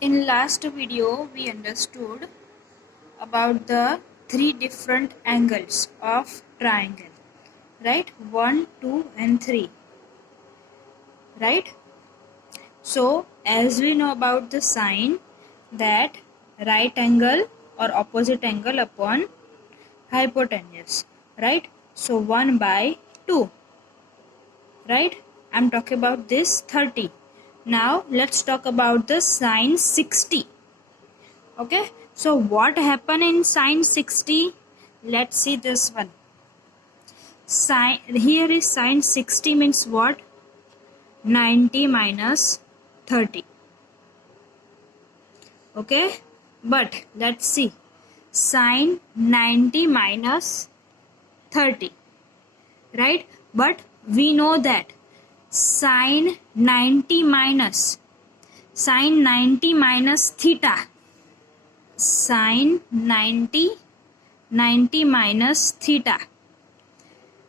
In last video we understood about the three different angles of triangle, right? 1, 2 and 3, right? So as we know about the sign that right angle or opposite angle upon hypotenuse, right? So 1 by 2, right? I'm talking about this 30. Now let's talk about the sine 60. Okay, so what happened in sine 60? Let's see this one. Here is sine 60 means what? 90 minus 30. Okay, but let's see. Sine 90 minus 30, right? But we know that sine 90 minus theta, sine 90 minus theta,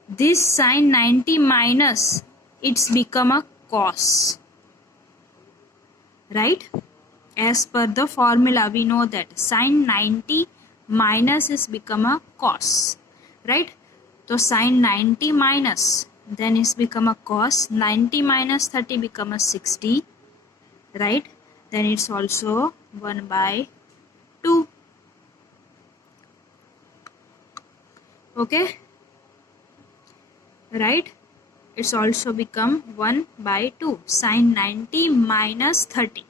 this sine 90 minus, it's become a cos, right? As per the formula we know that sine 90 minus is become a cos, right? So sine 90 minus, then it's become a cos. 90 minus 30 become a 60, right? Then it's also 1 by 2. Okay, right? It's also become 1 by 2. Sine 90 minus 30.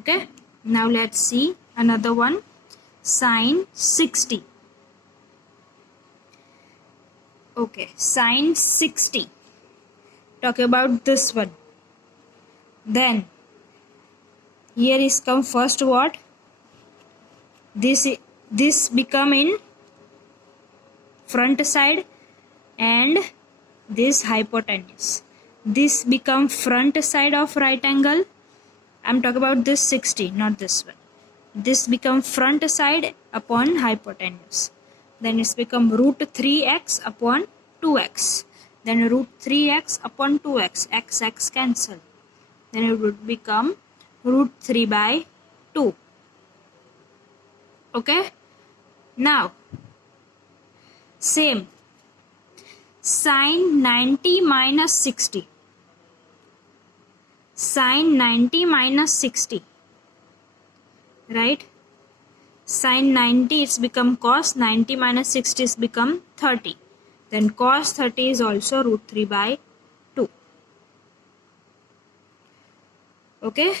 Okay, now let's see another one. Sine 60. Okay, sine 60. Talk about this one. Then here is come first what? This become in front side and this hypotenuse. This become front side of right angle. I'm talking about this 60, not this one. This become front side upon hypotenuse. Then it's become root 3x upon 2x. Then root 3x upon 2x. X cancel. Then it would become root 3 by 2. Okay. Now, same. Sine 90 minus 60. Sine 90 minus 60. Right? Sine 90 it's become cos. 90 minus 60 is become 30. Then cos 30 is also root 3 by 2. Okay.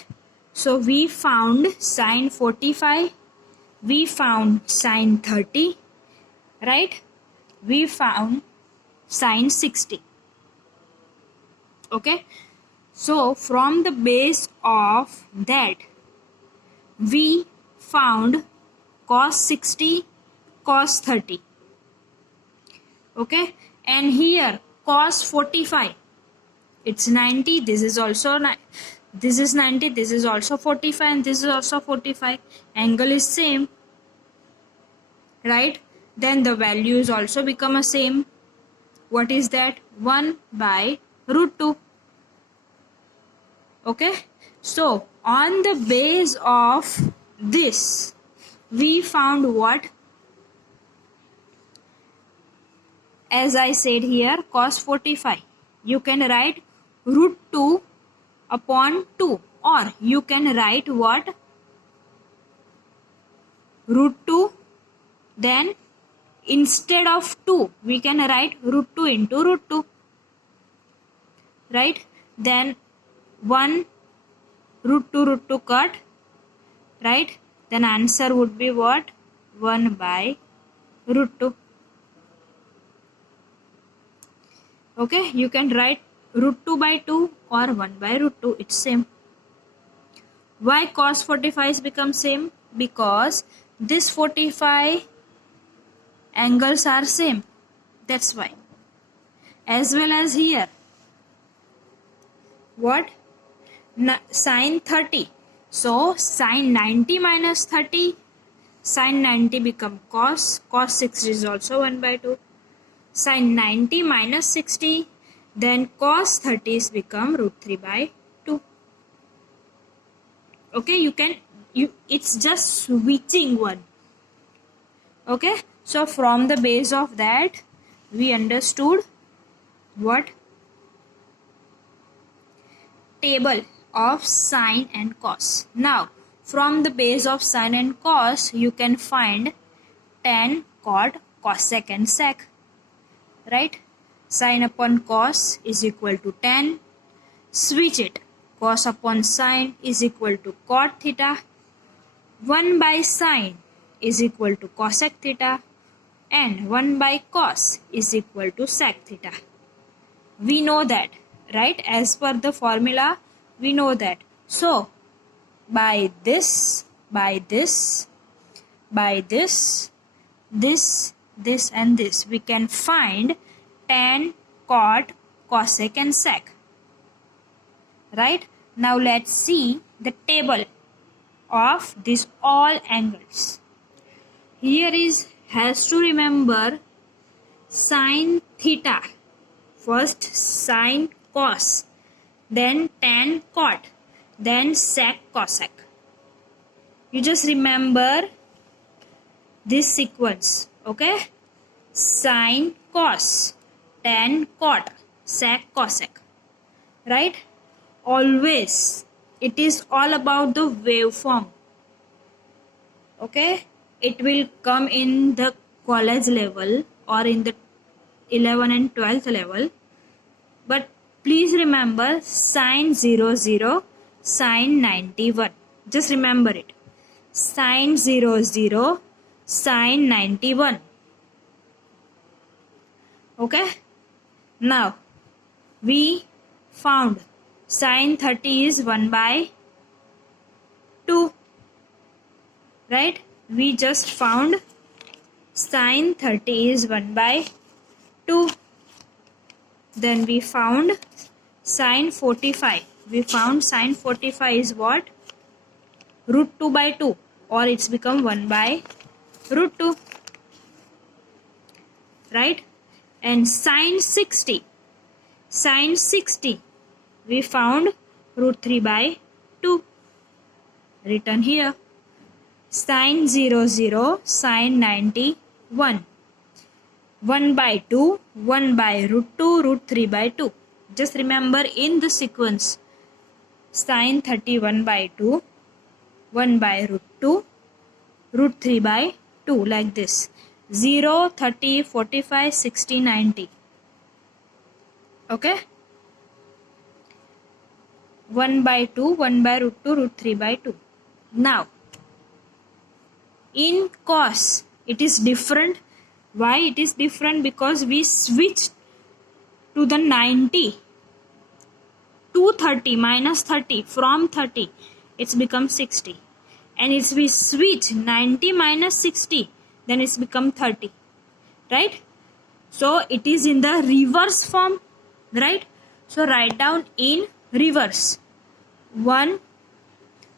So we found sine 45. We found sine 30. Right? We found sine 60. Okay. So from the base of that we found cos 60, cos 30. Okay, and here cos 45, it's 90. This is also this is 90. This is also 45, and this is also 45. Angle is same, right? Then the values also become a same. What is that? 1 by root 2. Okay, so on the base of this we found what? As I said here, cos 45, you can write root 2 upon 2, or you can write what? Root 2, then instead of 2 we can write root 2 into root 2, right? Then 1 root 2 cut, right? Then answer would be what? 1 by root 2. Okay, you can write root 2 by 2 or 1 by root 2. It's same. Why cos 45 is become same? Because this 45 angles are same. That's why. As well as here. What? Sine 30. So sine 90 minus 30. Sine 90 become cos. Cos 60 is also 1 by 2. Sine 90 minus 60. Then cos 30 is become root 3 by 2. Okay, it's just switching one. Okay, so from the base of that we understood what? Table of sine and cos. Now from the base of sine and cos you can find tan, cot, cosec and sec, right? Sine upon cos is equal to tan. Switch it. Cos upon sine is equal to cot theta. 1 by sine is equal to cosec theta, and 1 by cos is equal to sec theta. We know that, right? As per the formula, we know that. So, by this, this and this, we can find tan, cot, cosec and sec. Right? Now let's see the table of these all angles. Here has to remember sine theta. First sine cos, then tan cot, then sec cosec. You just remember this sequence, okay? Sine cos, tan cot, sec cosec, right? Always it is all about the waveform. Okay, it will come in the college level or in the 11th and 12th level, but please remember sine 00, sine 91. Just remember it. Sine 00, sine 91. Okay, now we found sine 30 is 1 by 2, right? We just found sine 30 is 1 by 2. Then we found sine 45. We found sine 45 is what? Root 2 by 2, or it's become 1 by root 2, right? And sine 60. Sine 60. We found root 3 by 2, written here. Sine 00, sine 91. 1 by 2, 1 by root 2, root 3 by 2. Just remember in the sequence. Sine 31 by 2, 1 by root 2, root 3 by 2, like this. 0, 30, 45, 60, 90. Okay? 1 by 2, 1 by root 2, root 3 by 2. Now, in cos, it is different. Why it is different? Because we switched to the 90 to 30, minus 30, from 30, it's become 60. And if we switch 90 minus 60, then it's become 30, right? So it is in the reverse form, right? So write down in reverse. 1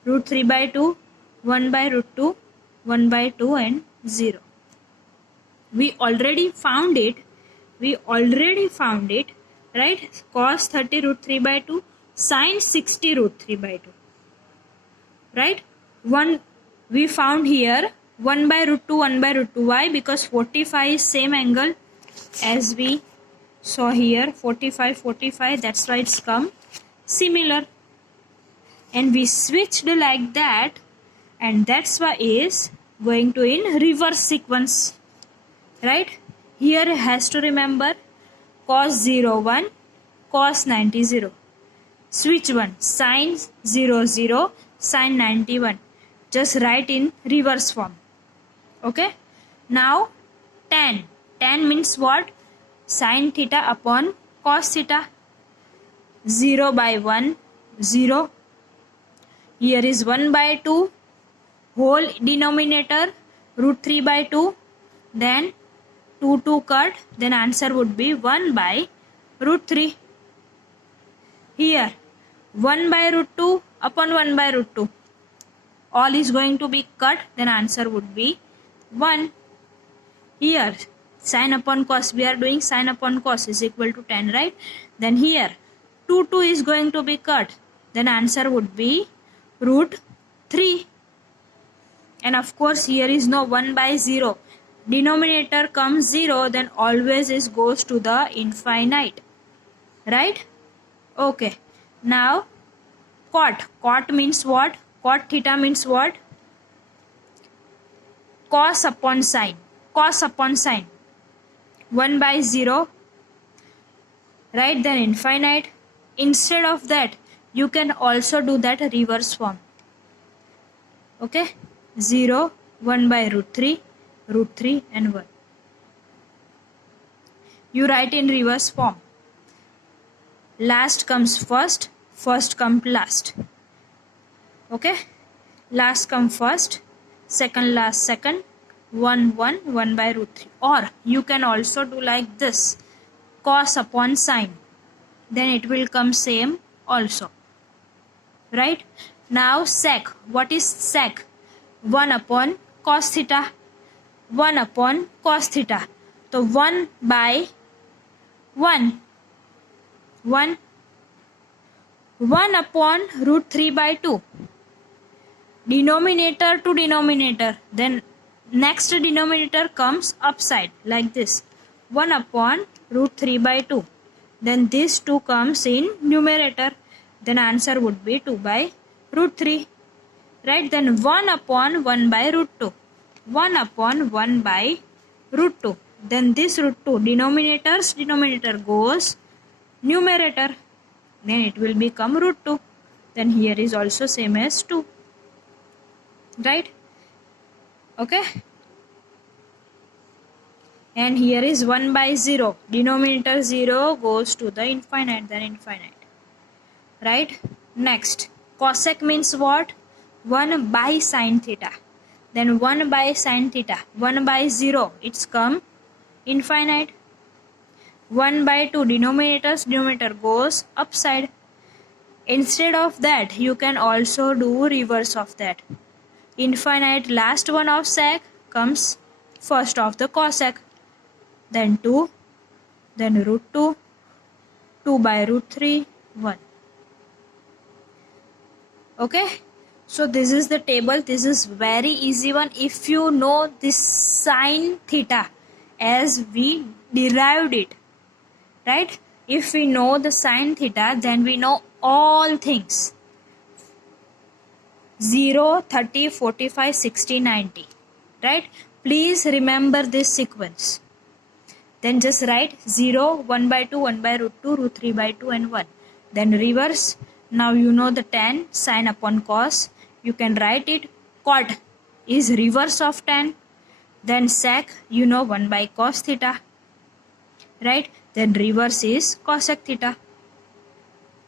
root 3 by 2, 1 by root 2, 1 by 2 and 0. We already found it, right? Cos 30 root 3 by 2, sin 60 root 3 by 2, right? 1 we found here, 1 by root 2, 1 by root 2. Why? Because 45 is same angle as we saw here, 45, that's why it's come similar. And we switched like that, and that's why is going to in reverse sequence, right? Here has to remember cos 0, 1, cos 90, 0. Switch 1, sin 0, 0, sin 91. Just write in reverse form. Okay? Now tan. Tan means what? Sin theta upon cos theta. 0 by 1, 0. Here is 1 by 2. Whole denominator root 3 by 2. Then 2 cut. Then answer would be 1 by root 3. Here 1 by root 2 upon 1 by root 2. All is going to be cut. Then answer would be 1. Here sin upon cos, we are doing sin upon cos is equal to 10, right? Then here 2 is going to be cut. Then answer would be root 3. And of course here is no 1 by 0. Denominator comes 0, then always it goes to the infinite. Right? Okay. Now cot. Cot means what? Cot theta means what? Cos upon sine. Cos upon sine. 1 by 0. Right? Then infinite. Instead of that, you can also do that reverse form. Okay? 0, 1 by root 3 and 1. You write in reverse form. Last comes first, first comes last. Okay? Last comes first, second last second, 1 by root 3. Or you can also do like this, cos upon sine. Then it will come same also. Right? Now sec. What is sec? 1 upon cos theta. 1 upon cos theta. So 1 by 1. 1 upon root 3 by 2. Denominator to denominator. Then next denominator comes upside like this. 1 upon root 3 by 2. Then this 2 comes in numerator. Then answer would be 2 by root 3. Right? Then 1 upon 1 by root 2. 1 upon 1 by root 2. Then this root 2 denominator goes numerator. Then it will become root 2. Then here is also same as 2. Right? Okay? And here is 1 by 0. Denominator 0 goes to the infinite, then infinite. Right? Next, cosec means what? 1 by sine theta. Then 1 by sine theta. 1 by 0, it's come infinite. 1 by 2 denominator goes upside. Instead of that, you can also do reverse of that. Infinite last one of sec comes first of the cosec. Then 2, then root 2, 2 by root 3, 1. Okay? So this is the table. This is very easy one. If you know this sine theta as we derived it, right? If we know the sine theta, then we know all things. 0, 30, 45, 60, 90. Right? Please remember this sequence. Then just write 0, 1 by 2, 1 by root 2, root 3 by 2 and 1. Then reverse. Now you know the tan, sine upon cos. You can write it. Cot is reverse of tan. Then sec, you know 1 by cos theta. Right? Then reverse is cosec theta.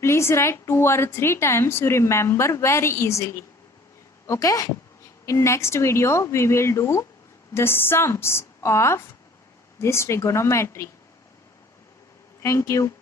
Please write 2 or 3 times. Remember very easily. Okay? In next video, we will do the sums of this trigonometry. Thank you.